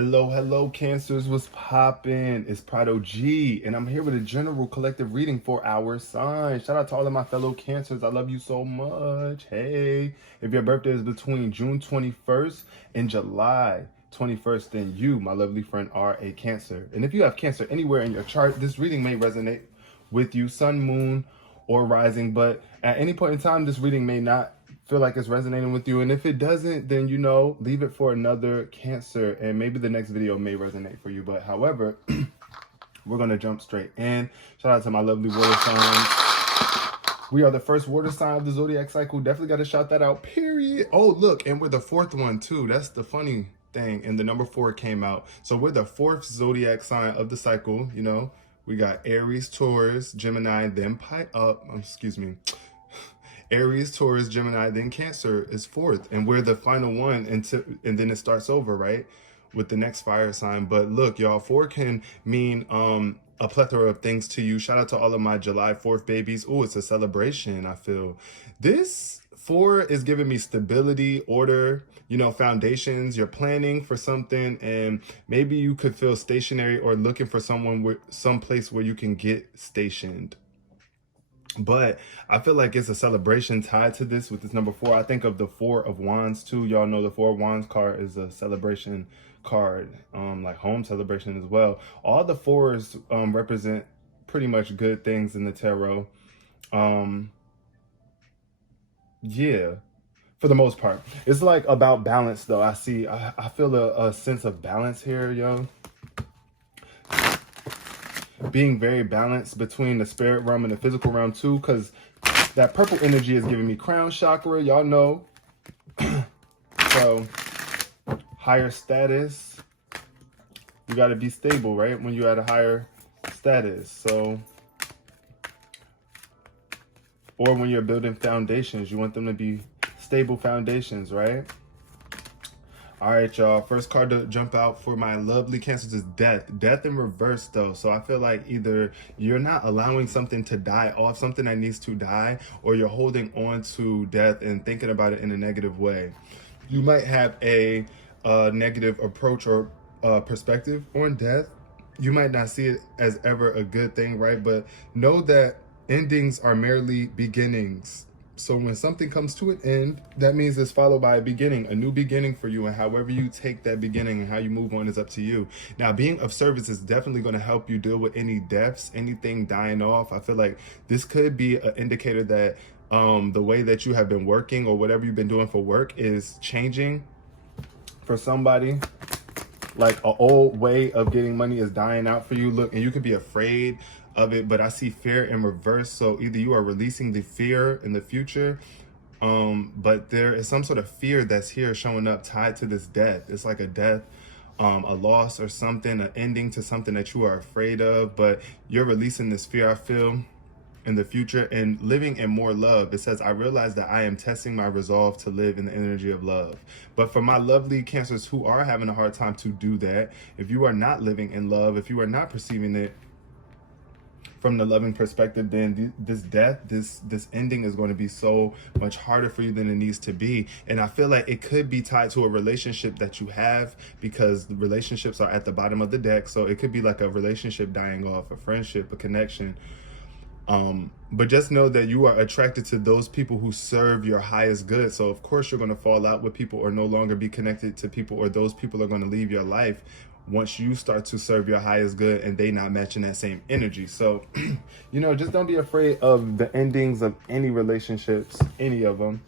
Hello, Cancers. What's poppin'? It's Prado G, and I'm here with a general collective reading for our sign. Shout out to all of my fellow Cancers. I love you so much. Hey, if your birthday is between June 21st and July 21st, then you, my lovely friend, are a Cancer. And if you have Cancer anywhere in your chart, this reading may resonate with you, sun, moon, or rising. But at any point in time, this reading may not feel like it's resonating with you, and if it doesn't, then leave it for another Cancer, and maybe the next video may resonate for you. But however, we're gonna jump straight in. Shout out to my lovely water signs. We are the first water sign of the zodiac cycle. Definitely got to shout that out, period. Oh, look, and we're the fourth one too. That's the funny thing, and the number 4 came out, so we're the 4th zodiac sign of the cycle. We got Aries, Taurus, Gemini, then Aries, Taurus, Gemini, then Cancer is 4th. And we're the final one and then it starts over, right? With the next fire sign. But look, y'all, 4 can mean a plethora of things to you. Shout out to all of my July 4th babies. Oh, it's a celebration, I feel. This 4 is giving me stability, order, foundations. You're planning for something, and maybe you could feel stationary or looking for some place where you can get stationed. But I feel like it's a celebration tied to this with this number 4. I think of the 4 of Wands too. Y'all know the 4 of Wands card is a celebration card, like home celebration as well. All the 4s represent pretty much good things in the tarot. Yeah, for the most part. It's like about balance though. I feel a sense of balance here, yo. Being very balanced between the spirit realm and the physical realm too, because that purple energy is giving me crown chakra, y'all know. So higher status, you got to be stable, right? When you're at a higher status. So, or when you're building foundations, you want them to be stable foundations, right? All right, y'all. First card to jump out for my lovely Cancers is death. Death in reverse, though. So I feel like either you're not allowing something to die off, something that needs to die, or you're holding on to death and thinking about it in a negative way. You might have a negative approach or perspective on death. You might not see it as ever a good thing, right? But know that endings are merely beginnings. So when something comes to an end, that means it's followed by a beginning, a new beginning for you. And however you take that beginning and how you move on is up to you. Now, being of service is definitely going to help you deal with any deaths, anything dying off. I feel like this could be an indicator that the way that you have been working or whatever you've been doing for work is changing for somebody. Like an old way of getting money is dying out for you. Look, and you could be afraid of it, but I see fear in reverse. So either you are releasing the fear in the future, but there is some sort of fear that's here showing up tied to this death. It's like a death, a loss or something, an ending to something that you are afraid of, but you're releasing this fear, I feel, in the future and living in more love. It says, I realize that I am testing my resolve to live in the energy of love. But for my lovely Cancers who are having a hard time to do that, if you are not living in love, if you are not perceiving it from the loving perspective, then this death, this ending is going to be so much harder for you than it needs to be. And I feel like it could be tied to a relationship that you have, because the relationships are at the bottom of the deck. So it could be like a relationship dying off, a friendship, a connection. But just know that you are attracted to those people who serve your highest good. So of course you're going to fall out with people or no longer be connected to people, or those people are going to leave your life once you start to serve your highest good and they not matching that same energy. So, just don't be afraid of the endings of any relationships, any of them.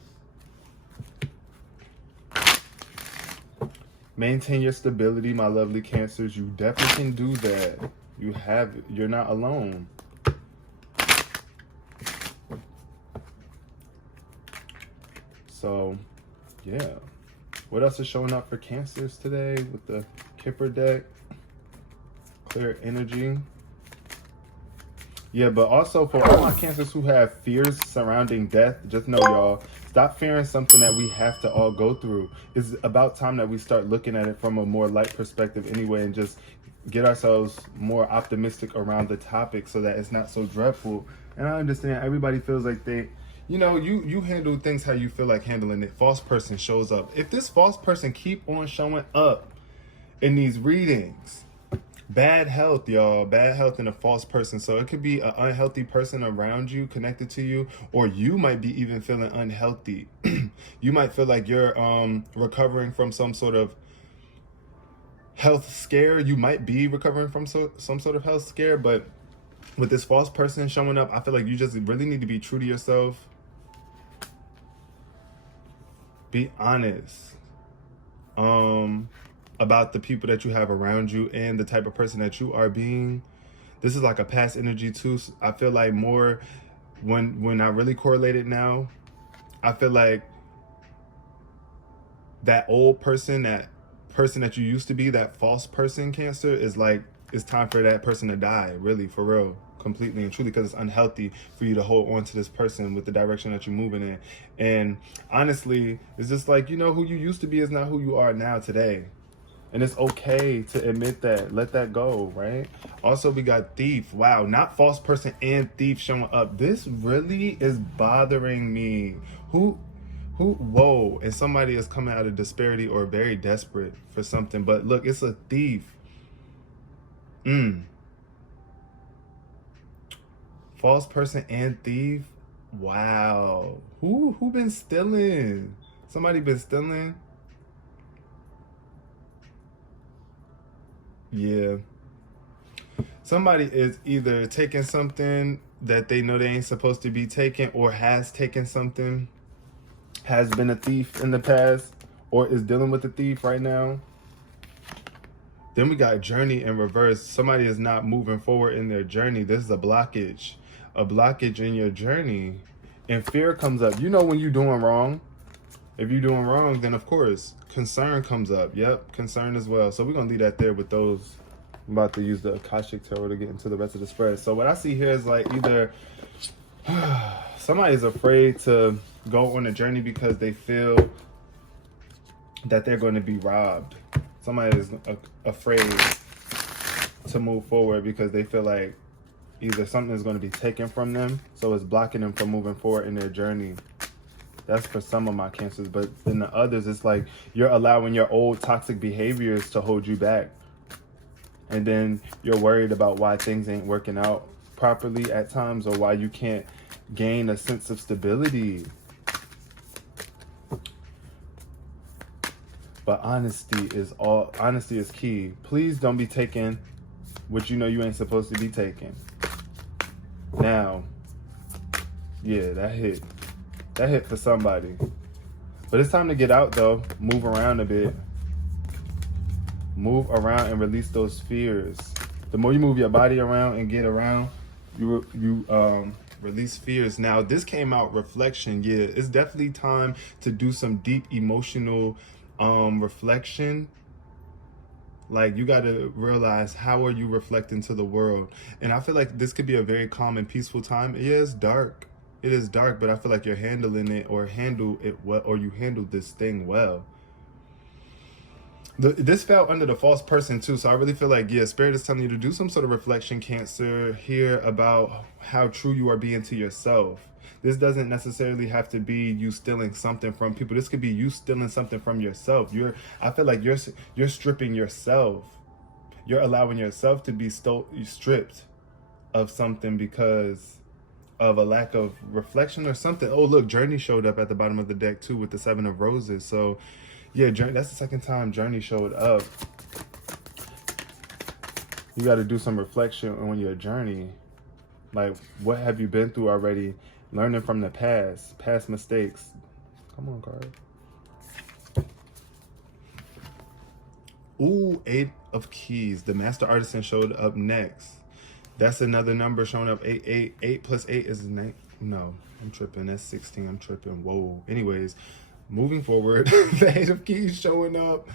Maintain your stability, my lovely Cancers. You definitely can do that. You're not alone. So, yeah. What else is showing up for Cancers today with the Kipper deck? Clear energy. Yeah, but also for all my Cancers who have fears surrounding death, just know, y'all, stop fearing something that we have to all go through. It's about time that we start looking at it from a more light perspective anyway, and just get ourselves more optimistic around the topic so that it's not so dreadful. And I understand everybody feels like you handle things how you feel like handling it. False person shows up. If this false person keep on showing up in these readings. Bad health, y'all. Bad health in a false person. So it could be an unhealthy person around you, connected to you, or you might be even feeling unhealthy. You might feel like you're recovering from some sort of health scare. You might be recovering from some sort of health scare, but with this false person showing up, I feel like you just really need to be true to yourself. Be honest about the people that you have around you and the type of person that you are being. This is like a past energy too. I feel like more when I really correlate it now, I feel like that old person, that person that you used to be, that false person, Cancer, is like, it's time for that person to die, really, for real, completely and truly, because it's unhealthy for you to hold on to this person with the direction that you're moving in. And honestly, it's just like, you know, who you used to be is not who you are now today. And it's okay to admit that. Let that go, right? Also, we got thief. Wow, not false person and thief showing up. This really is bothering me. Whoa. And somebody is coming out of disparity or very desperate for something. But look, it's a thief. False person and thief. Wow. Who been stealing? Somebody been stealing? Yeah. Somebody is either taking something that they know they ain't supposed to be taking, or has taken something, has been a thief in the past, or is dealing with a thief right now. Then we got journey in reverse. Somebody is not moving forward in their journey. This is a blockage in your journey. And fear comes up. You know when you're doing wrong. If you're doing wrong, then of course, concern comes up. Yep, concern as well. So we're going to leave that there with those. I'm about to use the Akashic Tarot to get into the rest of the spread. So what I see here is like either somebody is afraid to go on a journey because they feel that they're going to be robbed. Somebody is afraid to move forward because they feel like either something is going to be taken from them, so it's blocking them from moving forward in their journey. That's for some of my Cancers, but in the others, it's like you're allowing your old toxic behaviors to hold you back. And then you're worried about why things ain't working out properly at times, or why you can't gain a sense of stability. But honesty is key. Please don't be taking what you know you ain't supposed to be taking. Now, yeah, that hit for somebody. But it's time to get out though. Move around a bit. Move around and release those fears. The more you move your body around and get around, you release fears. Now, this came out reflection. Yeah, it's definitely time to do some deep emotional reflection. Like, you got to realize, how are you reflecting to the world? And I feel like this could be a very calm and peaceful time. Yeah, it's dark. It is dark, but I feel like you're handling it, or handle it well, or you handled this thing well. This fell under the false person too, so I really feel like, yeah, Spirit is telling you to do some sort of reflection, Cancer, here about how true you are being to yourself. This doesn't necessarily have to be you stealing something from people. This could be you stealing something from yourself. I feel like you're stripping yourself. You're allowing yourself to be stripped of something because of a lack of reflection or something. Oh, look, Journey showed up at the bottom of the deck too with the 7 of Roses. So yeah, that's the second time Journey showed up. You got to do some reflection on your journey. Like, what have you been through already? Learning from the past mistakes. Come on, card. Ooh, 8 of Keys. The Master Artisan showed up next. That's another number showing up. 8. 8 plus 8 is 9. No, I'm tripping. That's 16. I'm tripping. Whoa. Anyways, moving forward, the 8 of Keys showing up.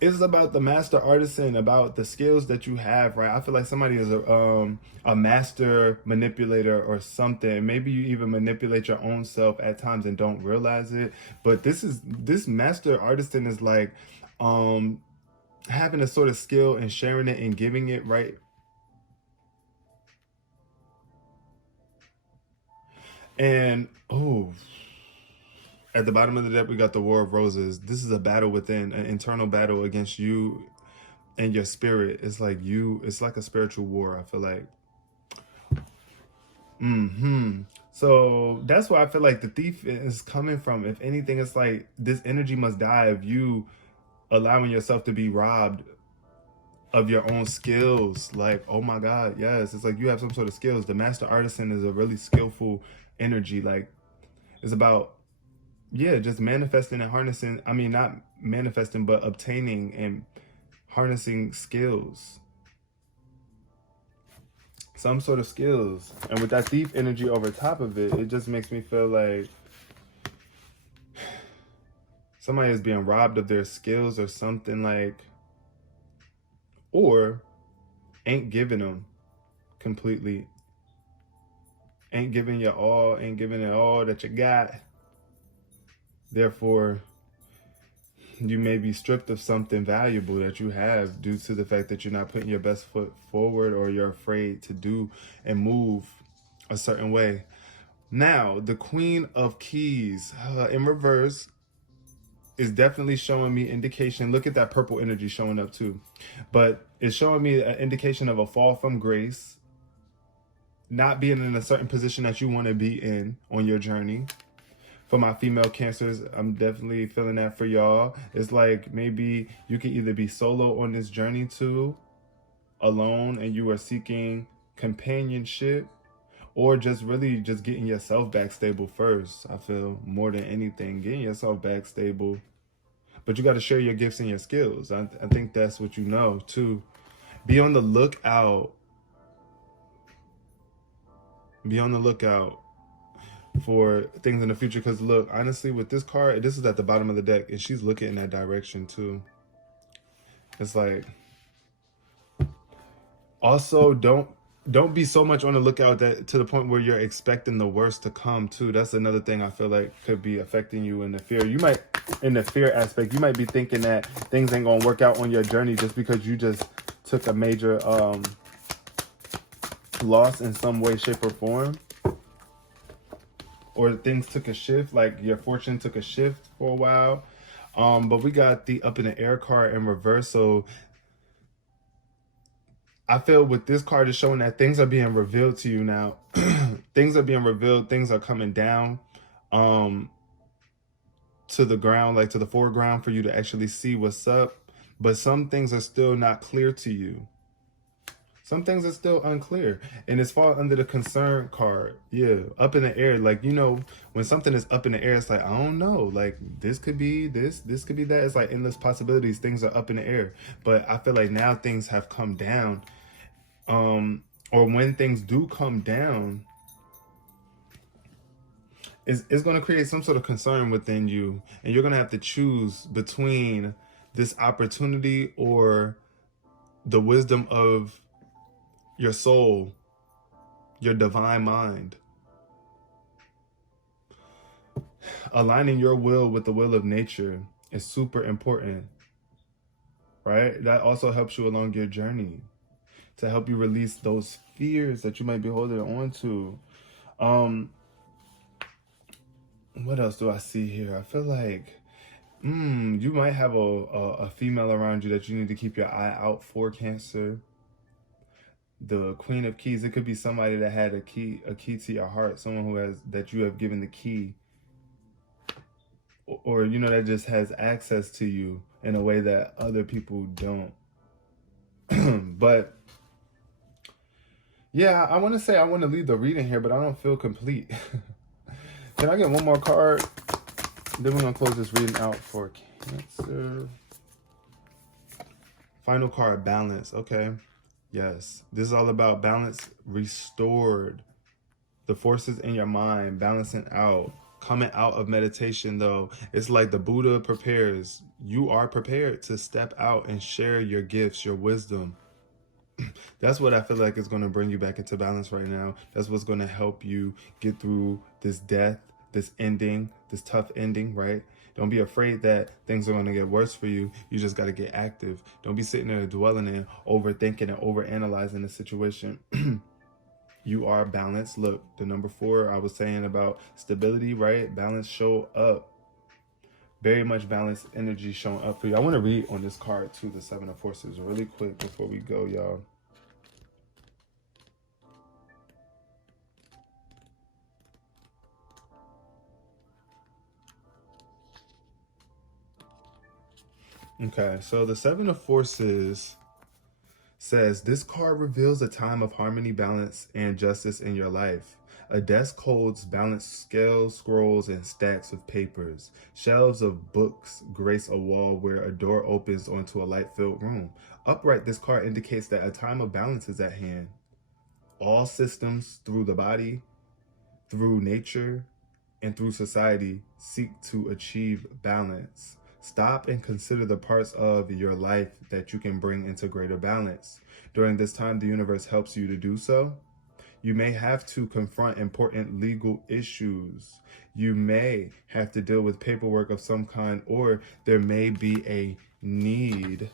It's about the Master Artisan, about the skills that you have, right? I feel like somebody is a master manipulator or something. Maybe you even manipulate your own self at times and don't realize it. But this Master Artisan is like having a sort of skill and sharing it and giving it, right? And at the bottom of the deck, we got the War of Roses. This is a battle within, an internal battle against you, and your spirit. It's like it's like a spiritual war, I feel like. So that's why I feel like the thief is coming from. If anything, it's like this energy must die of you allowing yourself to be robbed of your own skills. Like, oh my God, yes. It's like you have some sort of skills. The master artisan is a really skillful energy. Like, it's about, yeah, just manifesting and harnessing. I mean, not manifesting, but obtaining and harnessing skills. Some sort of skills. And with that thief energy over top of it, it just makes me feel like somebody is being robbed of their skills or something, like, or ain't giving them completely. Ain't giving you all, ain't giving it all that you got. Therefore, you may be stripped of something valuable that you have due to the fact that you're not putting your best foot forward, or you're afraid to do and move a certain way. Now, the Queen of Keys in reverse is definitely showing me indication. Look at that purple energy showing up too. But it's showing me an indication of a fall from grace, not being in a certain position that you want to be in on your journey. For my female Cancers, I'm definitely feeling that for y'all. It's like maybe you can either be solo on this journey too, alone, and you are seeking companionship, or just really just getting yourself back stable first. I feel more than anything, getting yourself back stable. But you got to share your gifts and your skills. I think that's what you know too. Be on the lookout. Be on the lookout for things in the future, because look, honestly, with this card, this is at the bottom of the deck, and she's looking in that direction too. It's like, also don't be so much on the lookout that to the point where you're expecting the worst to come too. That's another thing I feel like could be affecting you in the fear. You might, in the fear aspect, you might be thinking that things ain't gonna work out on your journey just because you just took a major loss in some way, shape, or form. Or things took a shift, like your fortune took a shift for a while. But we got the up in the air card in reverse. So I feel with this card is showing that things are being revealed to you now. Things are being revealed. Things are coming down to the ground, like to the foreground, for you to actually see what's up. But some things are still not clear to you. Some things are still unclear, and it's fall under the concern card. Yeah, up in the air. Like, you know, when something is up in the air, it's like, I don't know. Like, this could be this could be that. It's like endless possibilities. Things are up in the air. But I feel like now things have come down. Or when things do come down, it's going to create some sort of concern within you. And you're going to have to choose between this opportunity or the wisdom of your soul, your divine mind. Aligning your will with the will of nature is super important, right? That also helps you along your journey to help you release those fears that you might be holding on to. What else do I see here? I feel like you might have a female around you that you need to keep your eye out for, Cancer. The Queen of Keys, it could be somebody that had a key to your heart, someone who has, that you have given the key, or you know, that just has access to you in a way that other people don't. But yeah, I want to say I want to leave the reading here, but I don't feel complete. Can I get one more card? Then we're gonna close this reading out for Cancer. Final card, balance. Okay. Yes, this is all about balance restored. The forces in your mind balancing out, coming out of meditation. Though it's like the Buddha prepares, you are prepared to step out and share your gifts, your wisdom. That's what I feel like is going to bring you back into balance right now. That's what's going to help you get through this death, this ending, this tough ending, right? Don't be afraid that things are going to get worse for you. You just got to get active. Don't be sitting there dwelling and overthinking and overanalyzing the situation. You are balanced. Look, the number 4, I was saying about stability, right? Balance, show up. Very much balanced energy showing up for you. I want to read on this card too, the Seven of Forces, really quick before we go, y'all. Okay, so the Seven of Forces says, this card reveals a time of harmony, balance, and justice in your life. A desk holds balanced scales, scrolls, and stacks of papers. Shelves of books grace a wall where a door opens onto a light-filled room. Upright, this card indicates that a time of balance is at hand. All systems through the body, through nature, and through society seek to achieve balance. Stop and consider the parts of your life that you can bring into greater balance. During this time, the universe helps you to do so. You may have to confront important legal issues. You may have to deal with paperwork of some kind, or there may be a need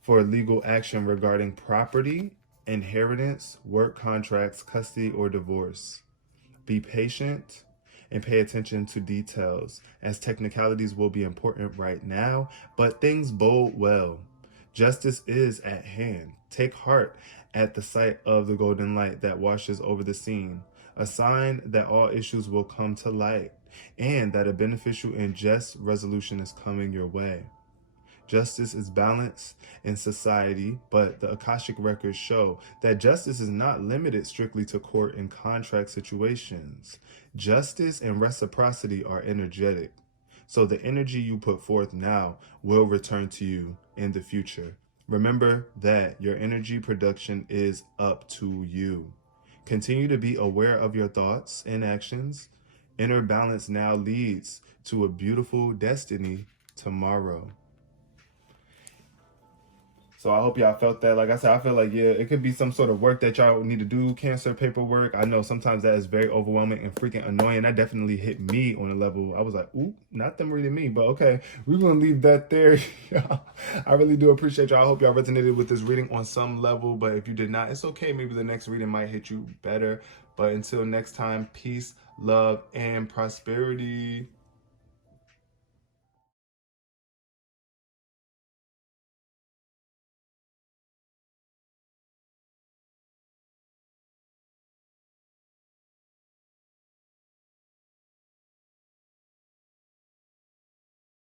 for legal action regarding property, inheritance, work contracts, custody, or divorce. Be patient and pay attention to details, as technicalities will be important right now, but things bode well. Justice is at hand. Take heart at the sight of the golden light that washes over the scene, a sign that all issues will come to light, and that a beneficial and just resolution is coming your way. Justice is balanced in society, but the Akashic records show that justice is not limited strictly to court and contract situations. Justice and reciprocity are energetic. So the energy you put forth now will return to you in the future. Remember that your energy production is up to you. Continue to be aware of your thoughts and actions. Inner balance now leads to a beautiful destiny tomorrow. So I hope y'all felt that. Like I said, I feel like, yeah, it could be some sort of work that y'all need to do, Cancer paperwork. I know sometimes that is very overwhelming and freaking annoying. That definitely hit me on a level. I was like, ooh, not them reading me, but okay. We're going to leave that there. I really do appreciate y'all. I hope y'all resonated with this reading on some level, but if you did not, it's okay. Maybe the next reading might hit you better. But until next time, peace, love, and prosperity.